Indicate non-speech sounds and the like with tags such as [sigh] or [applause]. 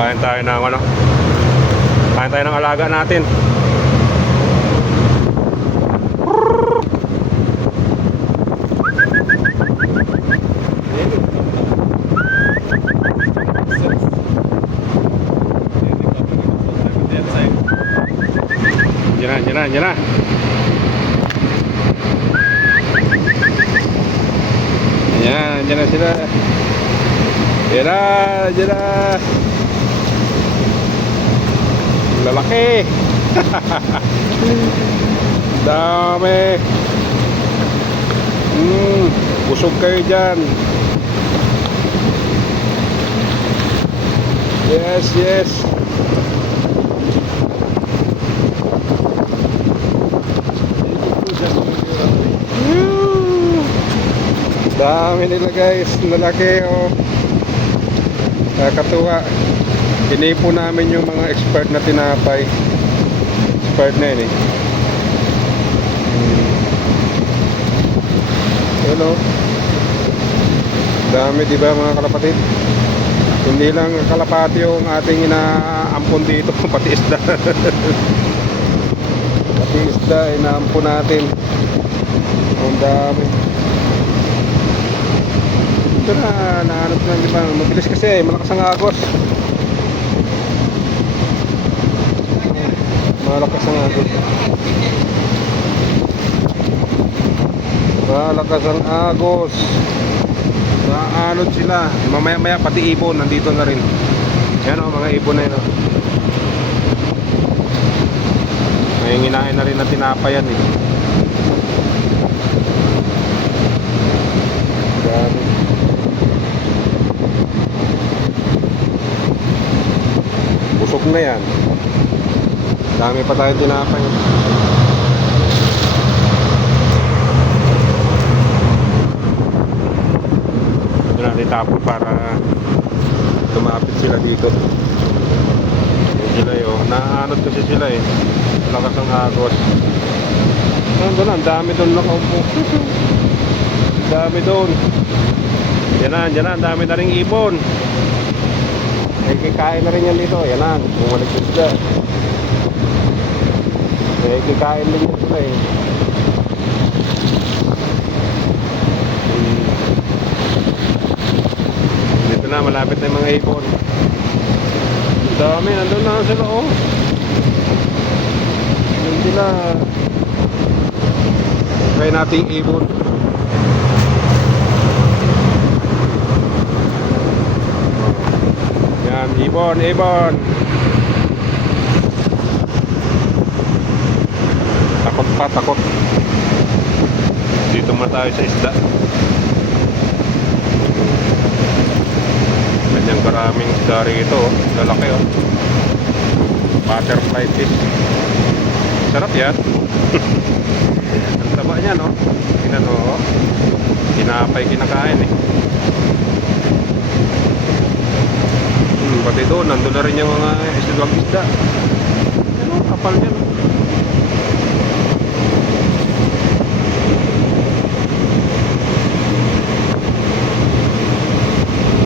Kain tayo ng ano. Kain tayo ng alaga natin. Diyan na, diyan na, diyan na. Ayan, diyan na sila. Diyan na, diyan na. Lalaki. [laughs] Dami. Hmm, busog kayo dyan. Yes, yes. Dami nila guys, lalaki oh. Nakakatuwa. Tinipo namin yung mga expert na tinapay. Expert na yun eh. Hmm. Oh. Dami di ba mga kalapatid? Hindi lang kalapati yung ating inaampon dito, [laughs] pati isda. pati isda, inaampon natin. Ang dami. Ito na, nahanap na, ba? Mabilis kasi, malakas ang agos. Malakas ang agos. Malakas ang agos. Naanod sila. Mamaya-maya pati ibon nandito na rin. Yan o, mga ibon na yun o. May nginain na rin na tinapayan eh. Dami. Busog na yan. Dami pa tayo tinapay. Ito natin tapon para lumapit sila dito. Yun sila yun. Naaanod kasi sila eh. Lakas ang agos. Ano na, ang dami doon nakaupo. Ang dami doon. Yan na, yan na, ang dami na rin ibon. May kikain na rin yan dito. Yan na, bumalik sila. Kikain din yan sila eh. Hmm. Dito na, malapit na yung mga ibon. Ang dami, nandun na sila oh. Nandun sila. Kaya nating ibon. Yan, ibon, ibon. Takot pa, takot. Dito muna tayo sa isda. Ganyang karaming isda rito. oh. Lalaki oh. Butterfly fish. Sarap yan. [laughs] Ang taba niya no. Tingnan mo. oh. Tinapay kinakain eh. Hmm, pati doon, nandun na rin yung mga isdawag isda. Ano, kapal niya. no?